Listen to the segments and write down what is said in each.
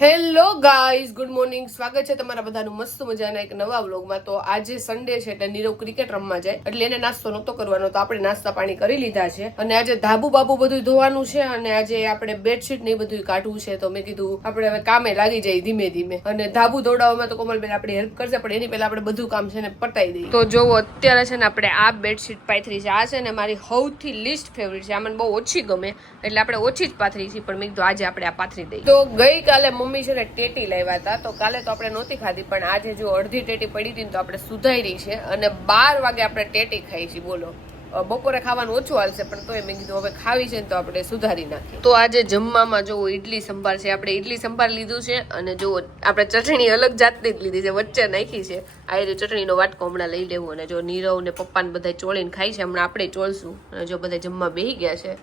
Hello guys, good morning. સ્વાગત છે તમારા બધાનું મસ્ત મજાના એક નવા વ્લોગમાં. તો આજે સન્ડે છે એટલે નીરવ ક્રિકેટ રમવા જાય એટલે એને નાસ્તો નહોતો કરવાનો, તો આપણે નાસ્તા પાણી કરી લીધા છે. અને આજે ધાબુ બાબુ બધું ધોવાનું છે અને આજે આપણે બેડશીટ ને બધું કાઢવું છે. તો મેં કીધું આપણે હવે કામે લાગી જાય ધીમે ધીમે. અને ધાબુ ધોડાવવામાં તો કોમલબેન આપણી હેલ્પ કરશે, પણ એની પહેલા આપણે બધું કામ છે ને પતાવી દઈએ. તો જોવો અત્યારે છે ને આપણે આ બેડશીટ પાથરી છે. આ છે ને મારી સૌથી લીસ્ટ ફેવરિટ છે. આ મને બહુ ઓછી ગમે એટલે આપણે ઓછી જ પાથરી છે, પણ મેં કીધું આજે આપણે આ પાથરી દઈએ. તો ગઈકાલે મમ્મી છે ને ટેટી લાવ્યા હતા, તો કાલે તો આપણે નહોતી ખાધી, પણ આજે જો અડધી ટેટી પડી હતી તો આપણે સુધારી છે અને 12 વાગે આપણે ટેટી ખાઈ છીએ. બોલો, બપોરે ખાવાનું ઓછું હાલશે, પણ તોય મેં કીધું હવે ખાવી છે ને તો આપણે સુધારી નાખીએ. તો આજે જમવામાં જો ઇડલી સંભાર છે. આપણે ઇડલી સંભાર લીધું છે અને જો આપણે ચટણી અલગ જાતની જ લીધી છે, વચ્ચે નાખી છે. આ રીતે ચટણીનો વાટકો હમણાં લઈ લેવું. અને જો નીરવ ને પપ્પાને બધા ચોળીને ખાઈ છે, હમણાં આપણે ચોળશું. અને જો બધા જમવા બેસી ગયા છે.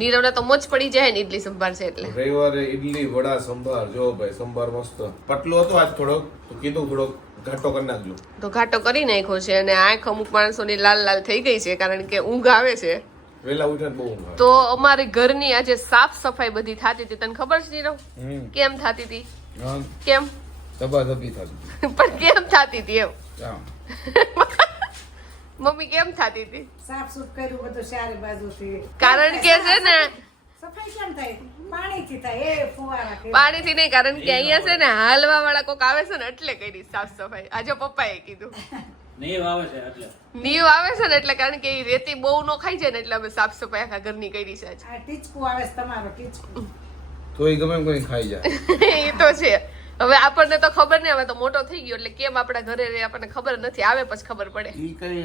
નીરવને તો મોજ પડી જાય ને ઇડલી સંભાર છે એટલે. રવિવારે ઇડલી વડા સંભાર. જો ભાઈ સંભાર મસ્ત પતલો હતો આજ થોડોક, તો કીધું થોડોક ઘાટો કરી નાખજો. તો ઘાટો કરી નાખ્યો છે અને આંખ અમુક માણસોની લાલ લાલ થઈ ગઈ છે, કારણ કે ઊંઘ આવે છે. વેલા ઉઠે બહુ ઊંઘ આવે. તો અમારી ઘરની આજે સાફ સફાઈ બધી થતી હતી. તને ખબર છે નીરવ કેમ થતી હતી? કેમ ધબાધબી થતી પણ કેમ થતી હતી એમ? મમ્મી કેમ થતી હતી? સાફ સુફ કર્યું બધું ચારે બાજુથી. કારણ કે છે ને સફાઈ કેમ થાય? પાણીથી થાય. એ ફુવારા કે પાણીથી નહીં, કારણ કે અહીંયા છે ને હાલવા વાળા કોક આવે છે ને એટલે કરી સાફ સફાઈ. આજે પપ્પાએ કીધું નીવ આવે છે ને એટલે, કારણ કે રેતી બહુ નો ખાઈ જાય ને એટલે અમે સાફ સફાઈ આખા ઘરની કરી છે. આ ટીચકું આવે છે તમારો ટીચકું. તો એ ગમે કોઈ ખાઈ જાય. એ તો છે. હવે આપણને તો ખબર નહીં, હવે તો મોટો થઈ ગયો એટલે કેમ આપણા ઘરે રહે આપણને ખબર નથી. આવે પછી ખબર પડે. ઈ કઈ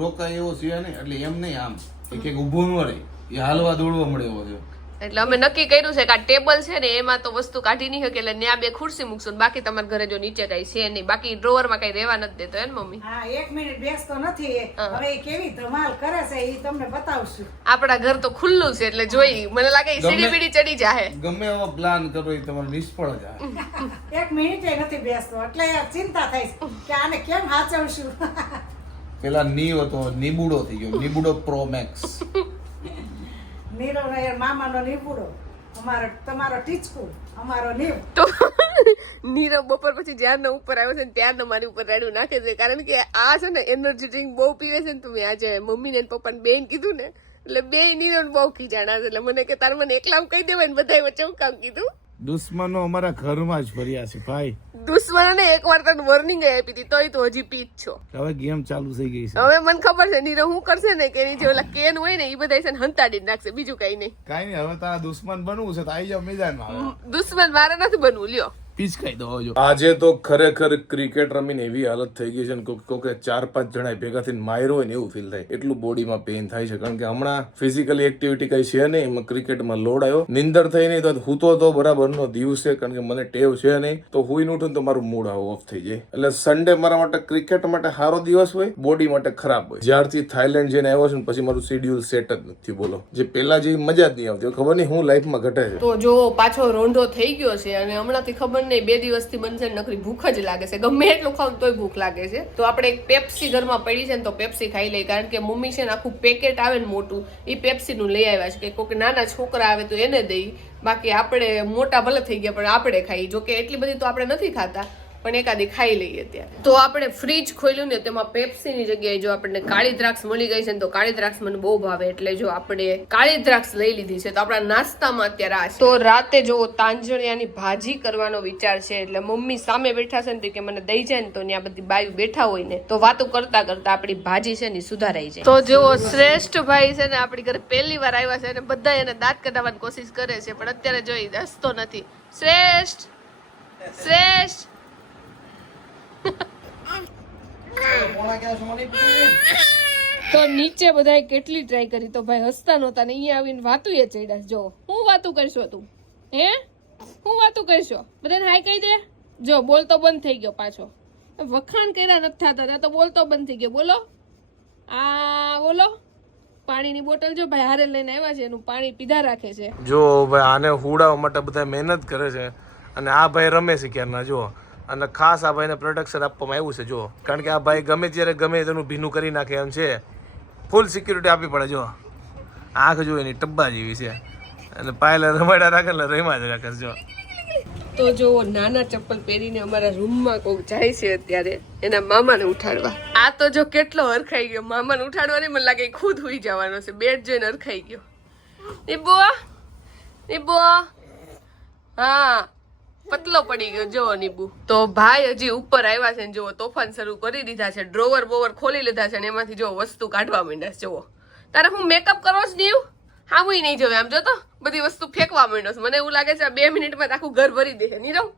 રોકાય એવો છે ને, એટલે એમ નહીં આમ એક ઊભો ન રહે, એ હાલવા દોડવા મળે એવો છે. એટલે અમે નક્કી કર્યું છે કે આ ટેબલ છે ને એમાં તો વસ્તુ કાઢી નહીં શકે, એટલે ત્યાં 2 ખુરશી મૂકશું. બાકી તમારા ઘરે જો નીચે કઈ છે નહીં, બાકી ડ્રોવરમાં કઈ રહેવા નથી દેતો હે ને મમ્મી? હા, 1 મિનિટ બેસતો નથી. હવે એ કેવી ધમાલ કરે છે એ તમને બતાવશું. આપણા ઘર તો ખુલ્લું છે એટલે જોઈ મને લાગે સીડી બીડી ચડી જાહે. ગમે એવો પ્લાન કરો એ તમારો નિષ્ફળ જાય. 1 મિનિટ નથી બેસતો એટલે ચિંતા થાય છે કે આને કેમ હાચવશું. પેલા નીવ હતો, નીબુડો થઈ ગયો. નીબુડો પ્રો મેક્સ. નીરવ ને મામાનો નીપુડો, અમારો તમારો ટીચકું, અમારો નીવ. તો નીરવ બપોર પછી જ્યાં ઉપર આવ્યો છે ને ત્યાં મારી ઉપર રાડું નાખે છે, કારણ કે આ છે ને એનર્જી ડ્રિંક બહુ પીવે છે ને. તો મેં આજે મમ્મી ને પપ્પા ને બેન કીધું ને એટલે બે નીરવ બહુ ખીજાણા છે. એટલે મને કે તાર મને એકલામ કહી દેવાય ને બધા વચ્ચે હું કામ કીધું. દુશ્મનો અમારા ઘરમાં જ ફર્યા છે ભાઈ. દુશ્મનોને એકવાર તને વોર્નિંગ આપી હતી તોય તો હજી પીત છો. હવે ગેમ ચાલુ થઈ ગઈ છે. હવે મને ખબર છે નીરવ શું કરશે ને કે એની જે ઓલા કેન હોય ને એ બધા છે ને હંતાડી નાખશે, બીજું કઈ નહીં. કઈ નહીં, હવે તારા દુશ્મન બનવું છે તો આવી જાવ મેદાનમાં. દુશ્મન મારે નથી બનવું, લ્યો પીચ ખાઈ દો. આજે તો ખરેખર ક્રિકેટ રમીને એવી હાલત થઈ ગઈ છે ને કે 4-5 જણા ભેગા થઈને માર્યો હોય ને એવું ફીલ થાય. એટલું બોડીમાં પેઇન થાય છે, કારણ કે હમણાં ફિઝિકલી એક્ટિવિટી કઈ છે નહીં. એમાં ક્રિકેટમાં લોડ આવ્યો, નિંદર થઈ નહીં તો હું તો બરાબરનો દિવસ છે, કારણ કે મને ટેવ છે નહીં. તો હુઈ ઉઠું ને તો મારું મૂડ ઓફ થઈ જાય. એટલે સન્ડે મારા માટે ક્રિકેટ માટે સારો દિવસ હોય, બોડી માટે ખરાબ હોય. જ્યારથી થાઈલેન્ડ જઈને આવ્યો છે ને પછી મારું શેડ્યુલ સેટ જ નથી. બોલો, જે પેલા જે મજા જ નહીં આવતી, ખબર નહીં હું લાઈફમાં ઘટે છે. તો જો પાછો રોંઢો થઈ ગયો છે અને હમણાંથી ખબર નહીં 2 દિવસથી મને છે નકરી ભૂખ જ લાગે છે. ગમે એટલું ખાવ તોય ભૂખ લાગે છે. તો આપણે એક પેપ્સી ઘરમાં પડી છે ને તો પેપ્સી ખાઈ લઈ, કારણ કે મમ્મી છે ને આખું પેકેટ આવે ને મોટું એ પેપ્સી નું લઈ આવ્યા છે કે કોઈક નાના છોકરા આવે તો એને દઈ. બાકી આપણે મોટા ભલે થઈ ગયા પણ આપણે ખાઈ. જો કે એટલી બધી તો આપણે નથી ખાતા, પણ એકાદી ખાઈ લઈએ ત્યારે. તો આપણે ફ્રીજ ખોલ્યું ને તેમાં પેપ્સી ની જગ્યાએ જો આપણને કાળી દ્રાક્ષ મળી ગઈ છે ને, તો કાળી દ્રાક્ષ મને બહુ ભાવે એટલે જો આપણે કાળી દ્રાક્ષ લઈ લીધી છે. તો આપણા નાસ્તામાં અત્યારે આ છે. તો રાતે જો તાંજણિયાની ભાજી કરવાનો વિચાર છે, એટલે મમ્મી સામે બેઠા છે ને કે મને દઈ જાય ને, તો ત્યાં બધી બાયું બેઠા હોય ને તો વાતો કરતા કરતા આપણી ભાજી છે ને સુધારાઈ જાય. તો જો શ્રેષ્ઠ ભાઈ છે ને આપણી ઘરે પહેલી વાર આવ્યા છે અને બધા એને દાંત કઢાવવાની કોશિશ કરે છે, પણ અત્યારે જોઈ દસતો નથી. શ્રેષ્ઠ શ્રેષ્ઠ તો નીચે બધાએ કેટલી ટ્રાય કરી તો ભાઈ હસતા નહોતા ને અહીંયા આવીને વાતું એ ચડ્યા. જો હું વાતું કરશો તું? હે હું વાતું કરશો? બધાને હાય કહી દે. જો બોલતો બંધ થઈ ગયો પાછો. વખાણ કર્યા નથી થતા તો બોલતો બંધ થઈ ગયો. બોલો આ બોલો. પાણીની બોટલ જો ભાઈ હારે લઈને આવ્યા છે, એનું પાણી પીધા રાખે છે. જો ભાઈ આને હુડાવવા માટે બધા મહેનત કરે છે અને આ ભાઈ રમે છે ક્યારના. જો અને ખાસ આ ભાઈને પ્રોટેક્શન આપવામાં આવ્યું છે. જો કારણ કે આ ભાઈ ગમે ત્યારે ગમે તેનું ભીનું કરી નાખે એમ છે. ફૂલ સિક્યુરિટી આપવી પડે. જો આંખ જો એની ટબ્બા જેવી છે અને પાયલા રમાડા રાખે એટલે રમ્યા જ રાખે. જો તો જો નાના ચપ્પલ પહેરીને અમારા રૂમમાં કોક જાય છે અત્યારે એના મામાને ઉઠાડવા. આ તો જો કેટલો હરખાઈ ગયો, મામાને ઉઠાડવાની મને લાગે ખુદ હુઈ જવાનો છે. બેડ જોઈને હરખાઈ ગયો. નીબો નીબો, હા પતલો પડી ગયો જો નીબુ. તો ભાઈ હજી ઉપર આવ્યા છે ને જો તોફાન શરૂ કરી દીધા છે. ડ્રોવર બોવર ખોલી લીધા છે ને એમાંથી જો વસ્તુ કાઢવા માંડ્યા છે. જુઓ તારે હું મેકઅપ કરવો જ નહીં, હા હું નહીં જોવે. આમ જો તો બધી વસ્તુ ફેંકવા માંડ્યો છે. મને એવું લાગે છે 2 મિનિટમાં આખું ઘર ભરી દે. નહીં રહું,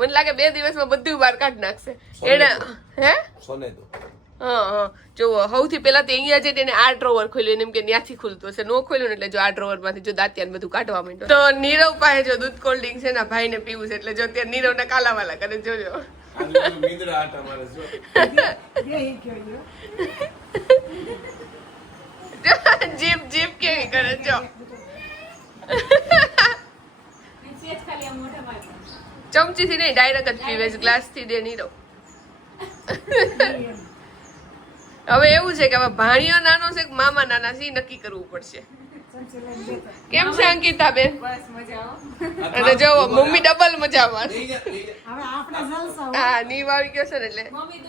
મને લાગે 2 દિવસમાં બધું બહાર કાઢી નાખશે એને. હે હા હા જો સૌથી પેલા તો અહીંયા છે તેને આ ડ્રોવર ખોલ્યું એમ કે ત્યાંથી ખુલતું હશે. નો ખોલ્યું ને એટલે જો આ ડ્રોવર માંથી જો દાંતિયા બધું કાઢવા માંડ્યું. તો નીરવ પાસે જો દૂધ કોલ્ડ ડ્રિંક છે ને ભાઈ ને પીવું છે એટલે જો ત્યાં નીરવ ને કાલાવાલા કરે જોજો. જીપ જીપ કેવી કરે જો. ચમચી થી નહીં ડાયરેક્ટ જ પીવે છે, ગ્લાસ થી દે નીરવ. હવે એવું છે કે હવે ભાણિયો નાનો છે કે મામા નાના છે નક્કી કરવું પડશે. કેમ છે અંકિતા બેન? અને જો મમ્મી ડબલ મજામાં. હા નીવ આવી ગયો છે ને એટલે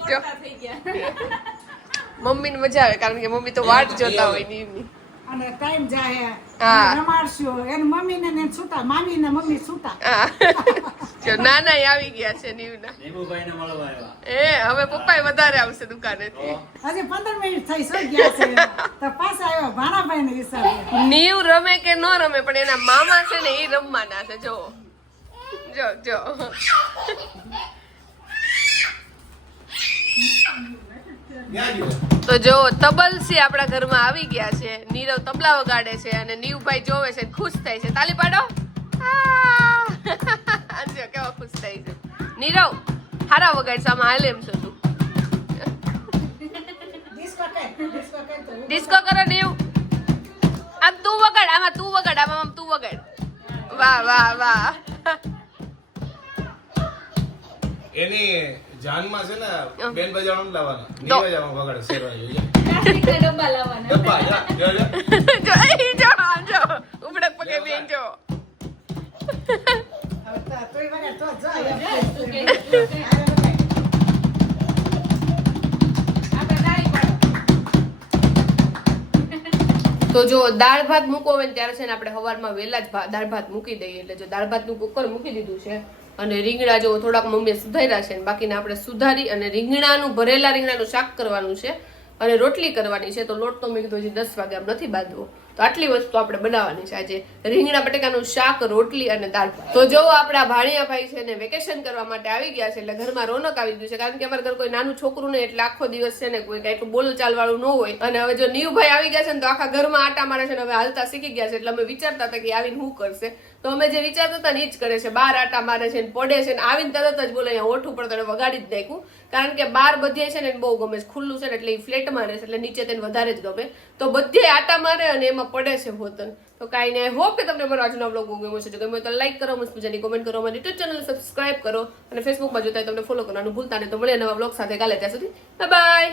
જો મમ્મી ને મજા આવે કારણ કે મમ્મી તો વાટ જોતા હોય નીવની. અને ટાઈમ જાય હા. રમાડશું એને મમ્મીને ને છૂટા, મામીને મમ્મી છૂટા. જો નાના આવી ગયા છે નીવના. એ હવે પપ્પા વધારે આવશે દુકાનેથી. હજી 15 મિનિટ થઈ શું ગયા છે તો પાછા આવ્યા ભાણાભાઈ ને હિસાબે. નીવ રમે કે ન રમે પણ એના મામા છે ને એ રમવાના છે. જો જો જો તો જો તબલસી આપણા ઘરમાં આવી ગયા છે. નીરવ તબલા વગાડે છે અને નીવભાઈ જોવે છે ખુશ થાય છે. તાલી પાડો. જો કેવા ખુશ થાય છે. નીરવ હારા વગાડશે, આમાં હાલે એમ છો તું. ડિસ્કો કરો નીવ. આમ તું વગાડ, આમાં તું વગાડ, આમાં તું વગાડ. વાહ વાહ વાહ. એની જાનમાં છે ને બેન બજાવવાનું લાવવાના, નીરજ આમાં વગાડે શેરવાની ડબ્બા. જો જો જો ઉપડક પગે બેન જો. તો જો દાળ ભાત મૂકવો હોય ને ત્યારે છે ને આપણે સવારમાં વહેલા જ દાળ ભાત મૂકી દઈએ. એટલે જો દાળ ભાતનું કુકર મૂકી દીધું છે અને રીંગણા જો થોડાક મમ્મીએ સુધાર્યા છે બાકીને આપણે સુધારી અને રીંગણાનું ભરેલા રીંગણાનું શાક કરવાનું છે અને રોટલી કરવાની છે. તો લોટ તો મેં કીધું હજી 10 વાગે આમ નથી બાંધવો. તો આટલી વસ્તુ આપણે બનાવવાની છે આજે. રીંગણા બટેકાનું શાક, રોટલી અને દાળ ભાત. તો જો આપણા ભાણિયા ભાઈ છે ને વેકેશન કરવા માટે આવી ગયા છે એટલે ઘરમાં રોનક આવી ગયું છે કારણ કે અમારા ઘર કોઈ નાનું છોકરું નહીં એટલે આખો દિવસ છે ને કોઈ કઈ એટલું બોલ ચાલવાળું ન હોય. અને હવે જો નીવભાઈ આવી ગયા છે ને તો આખા ઘરમાં આટા મારે છે ને હવે હાલતા શીખી ગયા છે એટલે અમે વિચારતા હતા કે આવીને શું કરશે. તો અમે જે વિચારતા હતા ને એ જ કરે છે. બાર આટા મારે છે ને પડે છે ને આવીને તરત જ બોલે અહીંયા ઓઠું પર તને વગાડી જ નાખ્યું કારણ કે બાર બધે છે ને બહુ ગમે છે, ખુલ્લું છે ને એટલે એ ફ્લેટમાં રહે છે એટલે નીચે તેને વધારે જ ગમે. તો બધે આટા મારે અને એમાં પડે છે હોતન. તો કાંઈ નહીં, આઈ હોપ કે તમને મારો આજનો બ્લોગ ગમ્યો હશે. જો ગમ્યો તો લાઈક કરો, મસ્ત મજાની કોમેન્ટ કરો, અમારી યુટ્યુબ ચેનલ સબસ્ક્રાઇબ કરો અને ફેસબુકમાં જોતા તમને ફોલો કરવાનું ભૂલતા નહીં. તો મળીએ નવા બ્લોગ સાથે કાલે. ત્યાં સુધી બાય બાય.